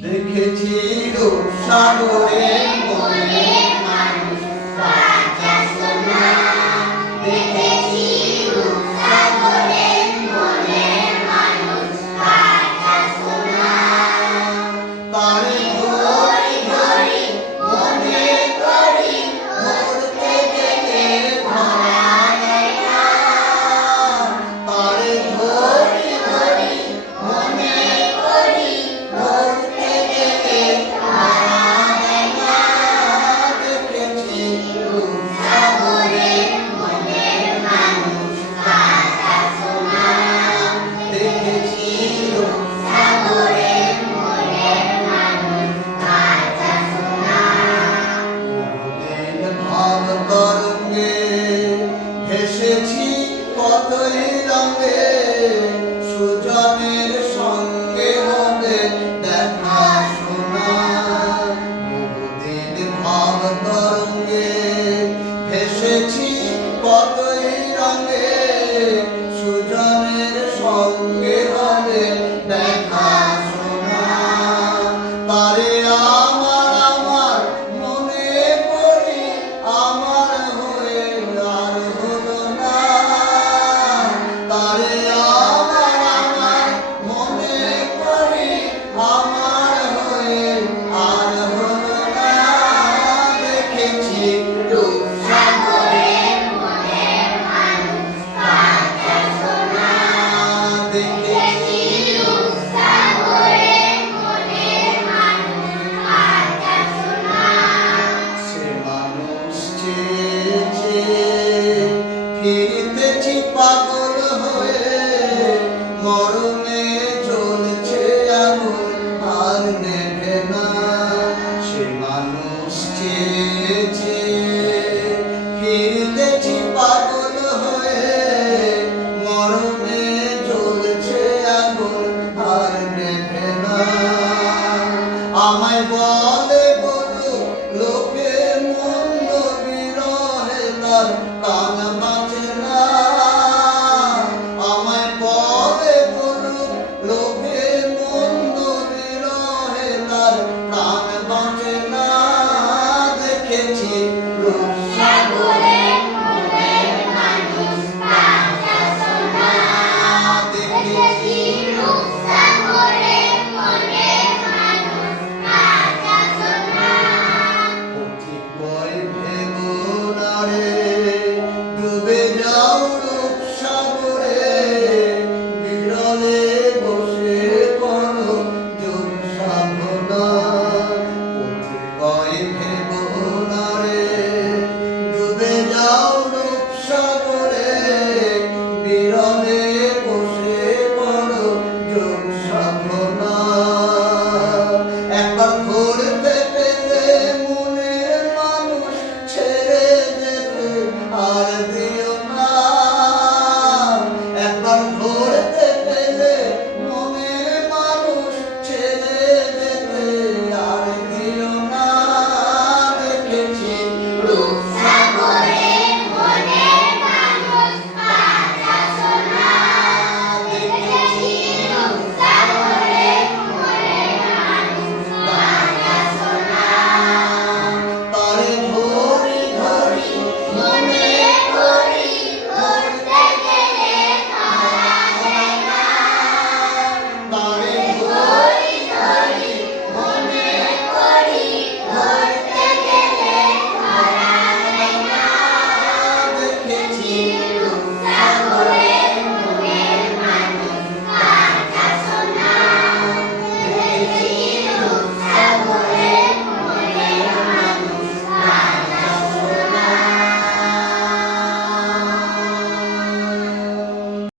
দেখেছি রূপসাগরে মনে মানুষ কাঁচা সোনা, দেখেছি রূপসাগরে মনে মানুষ কাঁচা সোনা। তারে ধরি ধরি মনে করি ধরতে গেলে ধরা যায় না। তারে ধরি ধরি মনে করি ধরতে গেলে ধরা যায় না। দেখেছি রূপসাগরে মনে মানুষ কাঁচা সোনা, দেখেছি রূপসাগরে মনে মানুষ কাঁচা সোনা। দিন ভাব তরঙ্গে ভেসেছি কতই রঙে, সুজনের সঙ্গে হবে দেখা শোনা। বহুদিন ভাব তরঙ্গে ভেসেছি কতই রঙে, সুজনের সঙ্গে হবে দেখা শোনা। তারে আমার আমার মনে করি আমার হয়ে আর হলো না। তারে আমার আমার মনে করি আমার হয়ে আর হলো না। দেখেছি রূপসাগরে মনে মানুষ কাঁচা সোনা, দেখেছি রূপসাগরে মনে মানুষ কাঁচা সোনা। সে মানুষ চেয়েছে ফিরতেছি পাগল হয়ে, মরমে জ্বলছে আগুন আর নেভে না। সে মানুষ চেয়েছে ফিরতেছি পাগল হয়ে, মরমে জ্বলছে আগুন আর নেভে না। আমায়